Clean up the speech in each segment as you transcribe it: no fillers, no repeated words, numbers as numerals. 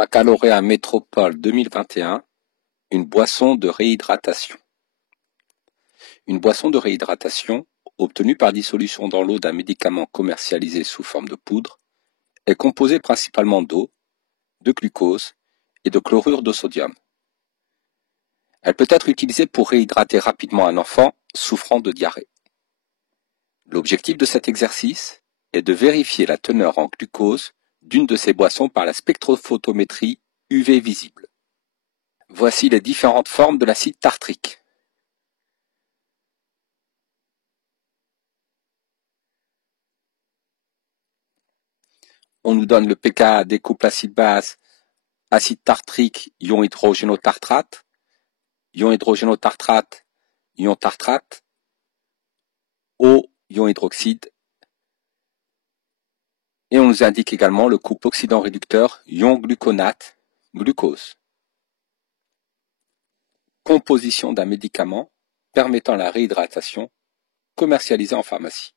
Baccalauréat Métropole 2021, une boisson de réhydratation. Une boisson de réhydratation, obtenue par dissolution dans l'eau d'un médicament commercialisé sous forme de poudre, est composée principalement d'eau, de glucose et de chlorure de sodium. Elle peut être utilisée pour réhydrater rapidement un enfant souffrant de diarrhée. L'objectif de cet exercice est de vérifier la teneur en glucose d'une de ces boissons par la spectrophotométrie UV visible. Voici les différentes formes de l'acide tartrique. On nous donne le pKa découple acide-base, acide tartrique, ion hydrogénotartrate, ion hydrogénotartrate, ion tartrate, eau, ion hydroxyde. Et on nous indique également le couple oxydant-réducteur, ion gluconate, glucose. Composition d'un médicament permettant la réhydratation, commercialisé en pharmacie.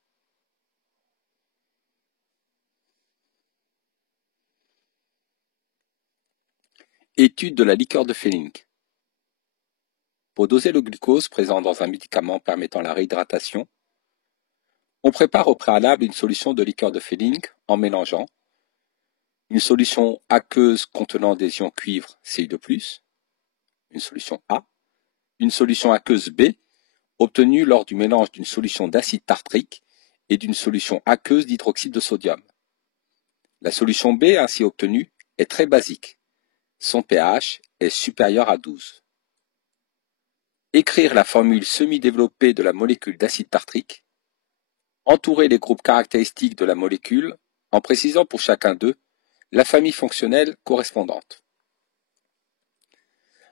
Étude de la liqueur de Fehling. Pour doser le glucose présent dans un médicament permettant la réhydratation, on prépare au préalable une solution de liqueur de Fehling en mélangeant une solution aqueuse contenant des ions cuivre Ci2+, une solution A, une solution aqueuse B, obtenue lors du mélange d'une solution d'acide tartrique et d'une solution aqueuse d'hydroxyde de sodium. La solution B ainsi obtenue est très basique. Son pH est supérieur à 12. Écrire la formule semi-développée de la molécule d'acide tartrique. Entourer les groupes caractéristiques de la molécule en précisant pour chacun d'eux la famille fonctionnelle correspondante.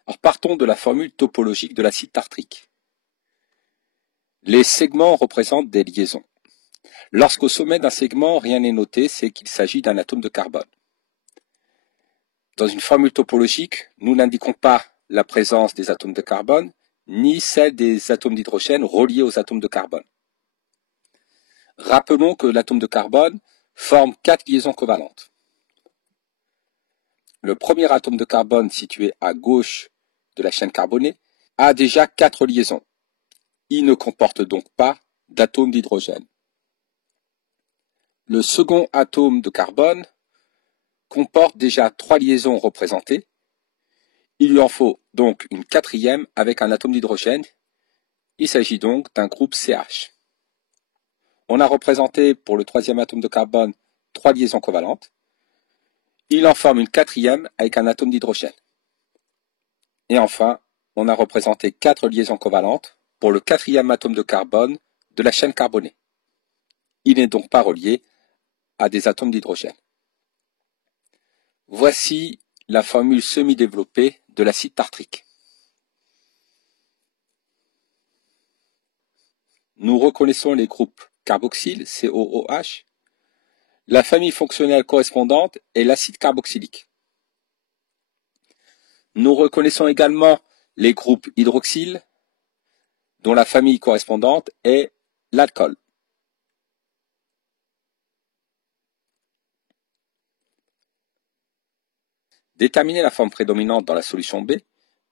Alors partons de la formule topologique de l'acide tartrique. Les segments représentent des liaisons. Lorsqu'au sommet d'un segment, rien n'est noté, c'est qu'il s'agit d'un atome de carbone. Dans une formule topologique, nous n'indiquons pas la présence des atomes de carbone, ni celle des atomes d'hydrogène reliés aux atomes de carbone. Rappelons que l'atome de carbone forme 4 liaisons covalentes. Le premier atome de carbone situé à gauche de la chaîne carbonée a déjà 4 liaisons. Il ne comporte donc pas d'atome d'hydrogène. Le second atome de carbone comporte déjà 3 liaisons représentées. Il lui en faut donc une quatrième avec un atome d'hydrogène. Il s'agit donc d'un groupe CH. On a représenté pour le troisième atome de carbone 3 liaisons covalentes. Il en forme une quatrième avec un atome d'hydrogène. Et enfin, on a représenté 4 liaisons covalentes pour le quatrième atome de carbone de la chaîne carbonée. Il n'est donc pas relié à des atomes d'hydrogène. Voici la formule semi-développée de l'acide tartrique. Nous reconnaissons les groupes carboxyle, COOH. La famille fonctionnelle correspondante est l'acide carboxylique. Nous reconnaissons également les groupes hydroxyle, dont la famille correspondante est l'alcool. Déterminer la forme prédominante dans la solution B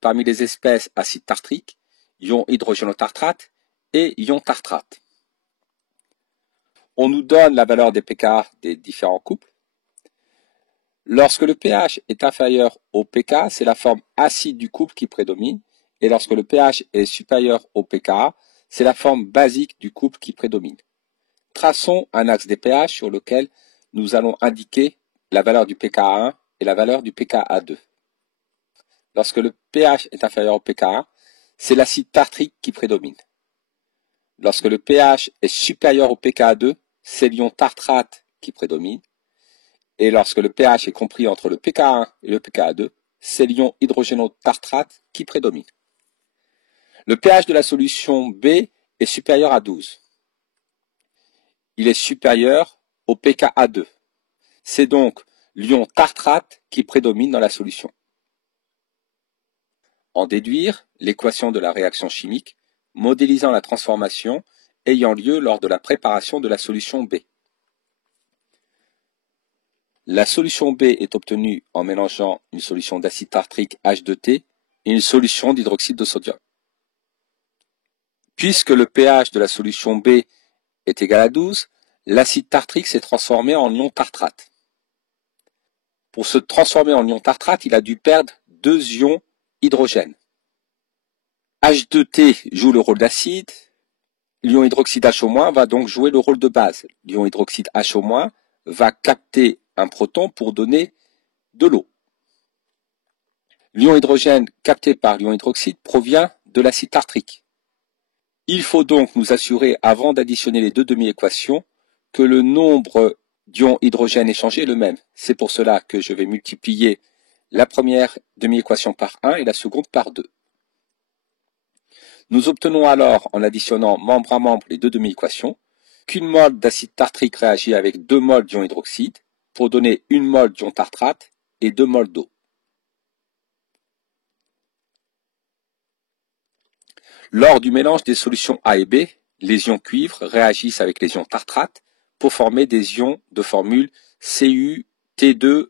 parmi les espèces acide tartrique, ion hydrogénotartrate et ion tartrate. On nous donne la valeur des pKa des différents couples. Lorsque le pH est inférieur au pK, c'est la forme acide du couple qui prédomine, et lorsque le pH est supérieur au pKa, c'est la forme basique du couple qui prédomine. Traçons un axe des pH sur lequel nous allons indiquer la valeur du pKa1 et la valeur du pKa2. Lorsque le pH est inférieur au pKa1, c'est l'acide tartrique qui prédomine. Lorsque le pH est supérieur au pKa2, c'est l'ion tartrate qui prédomine. Et lorsque le pH est compris entre le pKa1 et le pKa2, c'est l'ion hydrogénotartrate qui prédomine. Le pH de la solution B est supérieur à 12. Il est supérieur au pKa2. C'est donc l'ion tartrate qui prédomine dans la solution. En déduire l'équation de la réaction chimique, modélisant la transformation ayant lieu lors de la préparation de la solution B. La solution B est obtenue en mélangeant une solution d'acide tartrique H2T et une solution d'hydroxyde de sodium. Puisque le pH de la solution B est égal à 12, l'acide tartrique s'est transformé en ion tartrate. Pour se transformer en ion tartrate, il a dû perdre 2 ions hydrogène. H2T joue le rôle d'acide, l'ion hydroxyde H- va donc jouer le rôle de base. L'ion hydroxyde H- va capter un proton pour donner de l'eau. L'ion hydrogène capté par l'ion hydroxyde provient de l'acide tartrique. Il faut donc nous assurer, avant d'additionner les deux demi-équations, que le nombre d'ions hydrogène échangés est le même. C'est pour cela que je vais multiplier la première demi-équation par 1 et la seconde par 2. Nous obtenons alors, en additionnant membre à membre les deux demi-équations, qu'une mole d'acide tartrique réagit avec 2 moles d'ion hydroxyde pour donner 1 mole d'ion tartrate et 2 moles d'eau. Lors du mélange des solutions A et B, les ions cuivre réagissent avec les ions tartrate pour former des ions de formule CuT2-2-,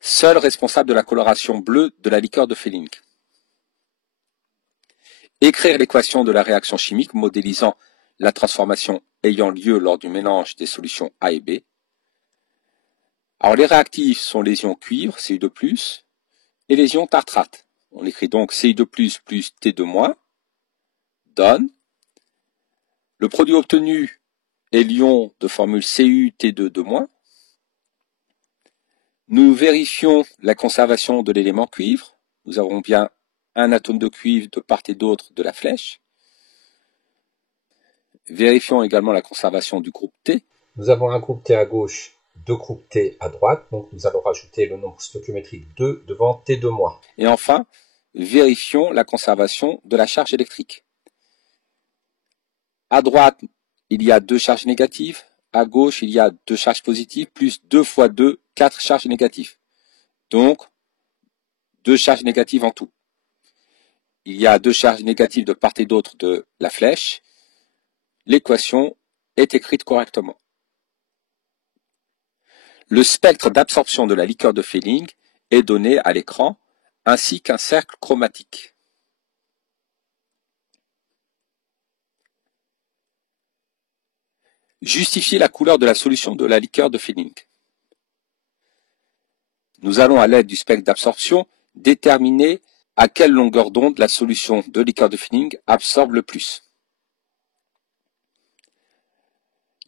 seul responsable de la coloration bleue de la liqueur de Fehling. Écrire l'équation de la réaction chimique modélisant la transformation ayant lieu lors du mélange des solutions A et B. Alors les réactifs sont les ions cuivre, Cu2+, et les ions tartrate. On écrit donc Cu2+, plus T2-, donne. Le produit obtenu est l'ion de formule CuT2-2-. Nous vérifions la conservation de l'élément cuivre. Nous avons bien un atome de cuivre de part et d'autre de la flèche. Vérifions également la conservation du groupe T. Nous avons un groupe T à gauche, 2 groupes T à droite, donc nous allons rajouter le nombre stoichiométrique 2 devant T2-. Et enfin, vérifions la conservation de la charge électrique. À droite, il y a 2 charges négatives. À gauche, il y a 2 charges positives, plus 2 fois 2, 4 charges négatives. Donc, 2 charges négatives en tout. Il y a 2 charges négatives de part et d'autre de la flèche. L'équation est écrite correctement. Le spectre d'absorption de la liqueur de Fehling est donné à l'écran, ainsi qu'un cercle chromatique. Justifier la couleur de la solution de la liqueur de Fehling. Nous allons, à l'aide du spectre d'absorption, déterminer à quelle longueur d'onde la solution de liqueur de Fehling absorbe le plus.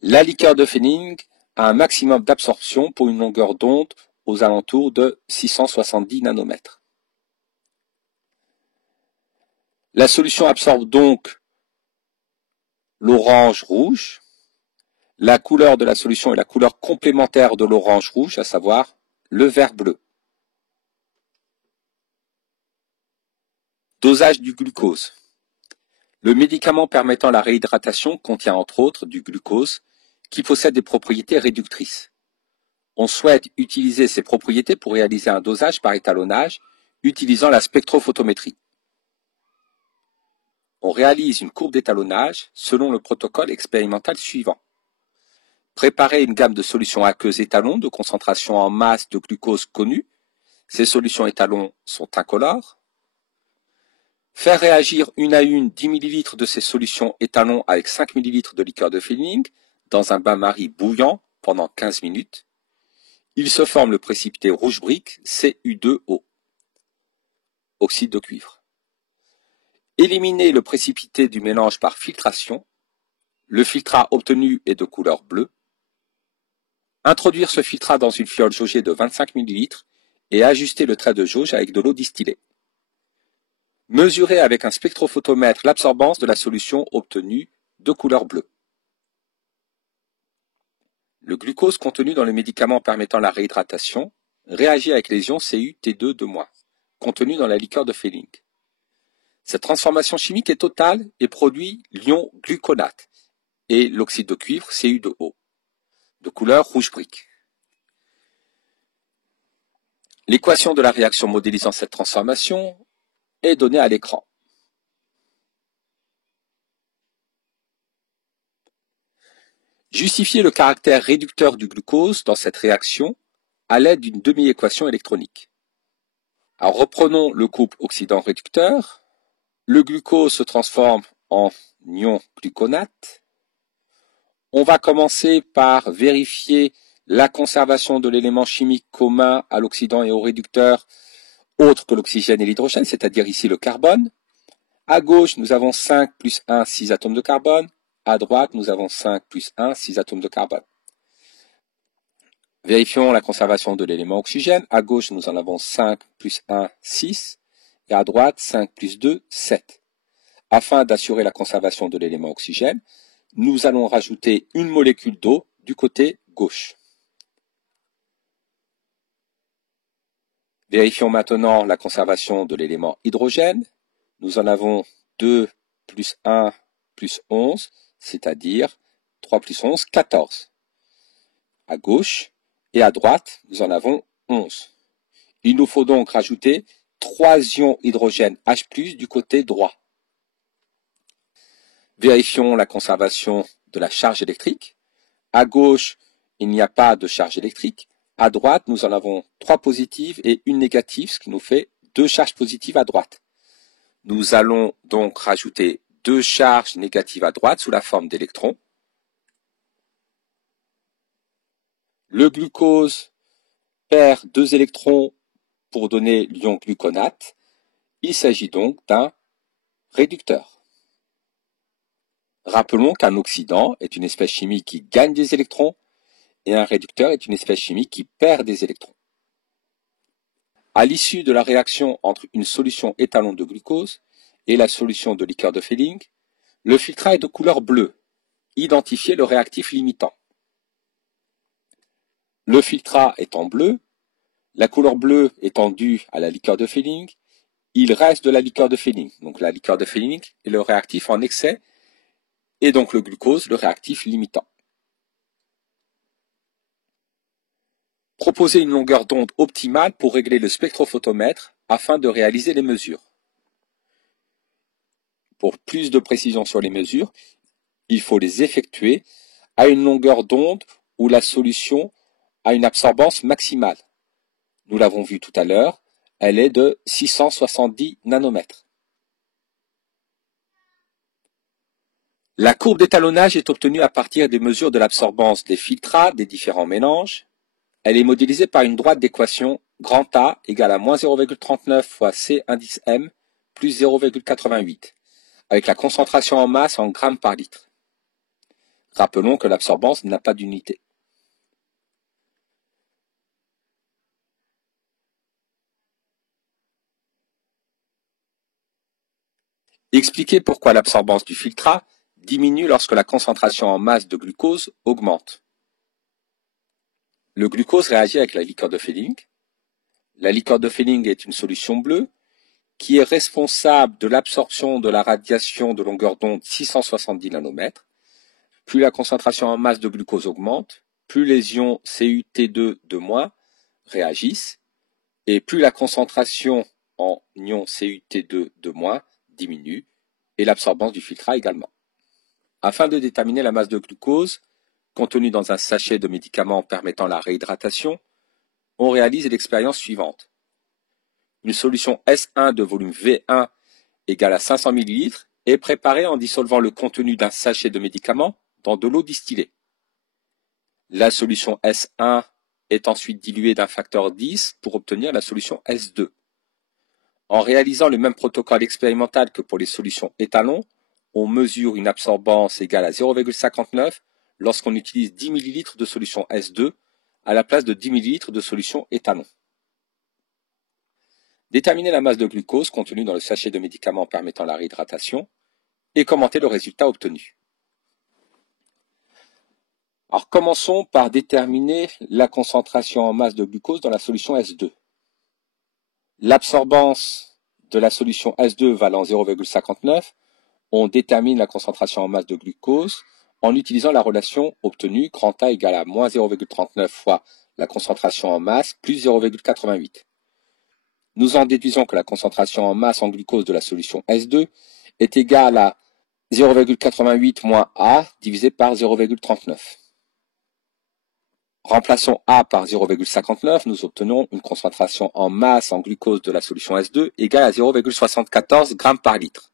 La liqueur de Fehling a un maximum d'absorption pour une longueur d'onde aux alentours de 670 nanomètres. La solution absorbe donc l'orange-rouge. La couleur de la solution est la couleur complémentaire de l'orange-rouge, à savoir le vert-bleu. Dosage du glucose. Le médicament permettant la réhydratation contient entre autres du glucose qui possède des propriétés réductrices. On souhaite utiliser ces propriétés pour réaliser un dosage par étalonnage utilisant la spectrophotométrie. On réalise une courbe d'étalonnage selon le protocole expérimental suivant. Préparer une gamme de solutions aqueuses étalons de concentration en masse de glucose connue. Ces solutions étalons sont incolores. Faire réagir une à une 10 ml de ces solutions étalons avec 5 ml de liqueur de Fehling dans un bain-marie bouillant pendant 15 minutes. Il se forme le précipité rouge brique Cu2O, oxyde de cuivre. Éliminer le précipité du mélange par filtration. Le filtrat obtenu est de couleur bleue. Introduire ce filtrat dans une fiole jaugée de 25 ml et ajuster le trait de jauge avec de l'eau distillée. Mesurer avec un spectrophotomètre l'absorbance de la solution obtenue de couleur bleue. Le glucose contenu dans le médicament permettant la réhydratation réagit avec les ions CuT2-2-, contenus dans la liqueur de Fehling. Cette transformation chimique est totale et produit l'ion gluconate et l'oxyde de cuivre Cu2O, de couleur rouge brique. L'équation de la réaction modélisant cette transformation est donnée à l'écran. Justifier le caractère réducteur du glucose dans cette réaction à l'aide d'une demi-équation électronique. Alors reprenons le couple oxydant-réducteur. Le glucose se transforme en ion gluconate. On va commencer par vérifier la conservation de l'élément chimique commun à l'oxydant et au réducteur, autre que l'oxygène et l'hydrogène, c'est-à-dire ici le carbone. À gauche, nous avons 5 plus 1, 6 atomes de carbone. À droite, nous avons 5 plus 1, 6 atomes de carbone. Vérifions la conservation de l'élément oxygène. À gauche, nous en avons 5 plus 1, 6. Et à droite, 5 plus 2, 7. Afin d'assurer la conservation de l'élément oxygène, nous allons rajouter une molécule d'eau du côté gauche. Vérifions maintenant la conservation de l'élément hydrogène. Nous en avons 2 plus 1 plus 11, c'est-à-dire 3 plus 11, 14. À gauche et à droite, nous en avons 11. Il nous faut donc rajouter 3 ions hydrogène H+, du côté droit. Vérifions la conservation de la charge électrique. À gauche, il n'y a pas de charge électrique. À droite, nous en avons 3 positives et une négative, ce qui nous fait 2 charges positives à droite. Nous allons donc rajouter 2 charges négatives à droite sous la forme d'électrons. Le glucose perd 2 électrons pour donner l'ion gluconate. Il s'agit donc d'un réducteur. Rappelons qu'un oxydant est une espèce chimique qui gagne des électrons et un réducteur est une espèce chimique qui perd des électrons. À l'issue de la réaction entre une solution étalon de glucose et la solution de liqueur de Fehling, le filtrat est de couleur bleue. Identifiez le réactif limitant. Le filtrat étant bleu, la couleur bleue étant due à la liqueur de Fehling, il reste de la liqueur de Fehling. Donc la liqueur de Fehling est le réactif en excès et donc le glucose le réactif limitant. Proposez une longueur d'onde optimale pour régler le spectrophotomètre afin de réaliser les mesures. Pour plus de précision sur les mesures, il faut les effectuer à une longueur d'onde où la solution a une absorbance maximale. Nous l'avons vu tout à l'heure, elle est de 670 nanomètres. La courbe d'étalonnage est obtenue à partir des mesures de l'absorbance des filtrats des différents mélanges. Elle est modélisée par une droite d'équation grand A égale à moins 0,39 fois C indice M plus 0,88, avec la concentration en masse en grammes par litre. Rappelons que l'absorbance n'a pas d'unité. Expliquez pourquoi l'absorbance du filtrat diminue lorsque la concentration en masse de glucose augmente. Le glucose réagit avec la liqueur de Fehling. La liqueur de Fehling est une solution bleue qui est responsable de l'absorption de la radiation de longueur d'onde 670 nanomètres. Plus la concentration en masse de glucose augmente, plus les ions CuT2 réagissent, et plus la concentration en ions CuT2 diminue, et l'absorbance du filtrat également. Afin de déterminer la masse de glucose contenue dans un sachet de médicaments permettant la réhydratation, on réalise l'expérience suivante. Une solution S1 de volume V1 égale à 500 ml est préparée en dissolvant le contenu d'un sachet de médicaments dans de l'eau distillée. La solution S1 est ensuite diluée d'un facteur 10 pour obtenir la solution S2. En réalisant le même protocole expérimental que pour les solutions étalons, on mesure une absorbance égale à 0,59 lorsqu'on utilise 10 ml de solution S2 à la place de 10 ml de solution étalon. Déterminer la masse de glucose contenue dans le sachet de médicaments permettant la réhydratation et commenter le résultat obtenu. Alors commençons par déterminer la concentration en masse de glucose dans la solution S2. L'absorbance de la solution S2 valant 0,59, on détermine la concentration en masse de glucose en utilisant la relation obtenue grand A égale à moins 0,39 fois la concentration en masse plus 0,88. Nous en déduisons que la concentration en masse en glucose de la solution S2 est égale à 0,88 moins A divisé par 0,39. Remplaçons A par 0,59, nous obtenons une concentration en masse en glucose de la solution S2 égale à 0,74 g par litre.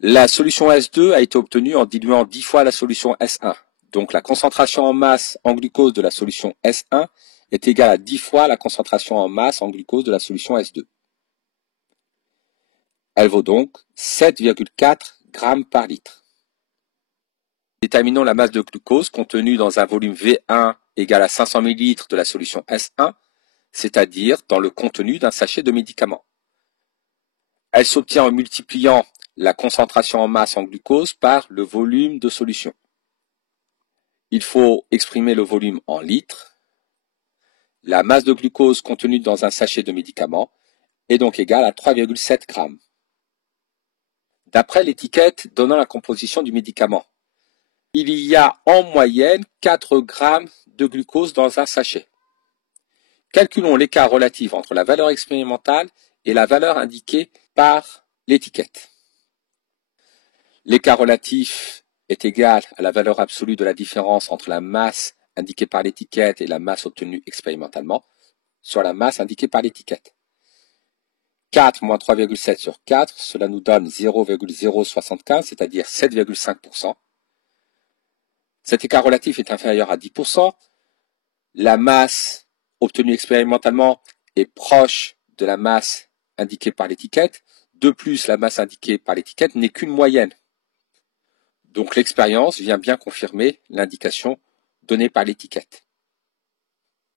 La solution S2 a été obtenue en diluant 10 fois la solution S1. Donc la concentration en masse en glucose de la solution S1 est égale à 10 fois la concentration en masse en glucose de la solution S2. Elle vaut donc 7,4 g par litre. Déterminons la masse de glucose contenue dans un volume V1 égal à 500 ml de la solution S1, c'est-à-dire dans le contenu d'un sachet de médicaments. Elle s'obtient en multipliant la concentration en masse en glucose par le volume de solution. Il faut exprimer le volume en litres. La masse de glucose contenue dans un sachet de médicaments est donc égale à 3,7 g. D'après l'étiquette donnant la composition du médicament, il y a en moyenne 4 g de glucose dans un sachet. Calculons l'écart relatif entre la valeur expérimentale et la valeur indiquée par l'étiquette. L'écart relatif est égal à la valeur absolue de la différence entre la masse indiquée par l'étiquette et la masse obtenue expérimentalement, soit la masse indiquée par l'étiquette. 4 moins 3,7 sur 4, cela nous donne 0,075, c'est-à-dire 7,5%. Cet écart relatif est inférieur à 10%. La masse obtenue expérimentalement est proche de la masse indiquée par l'étiquette. De plus, la masse indiquée par l'étiquette n'est qu'une moyenne. Donc l'expérience vient bien confirmer l'indication donnée par l'étiquette.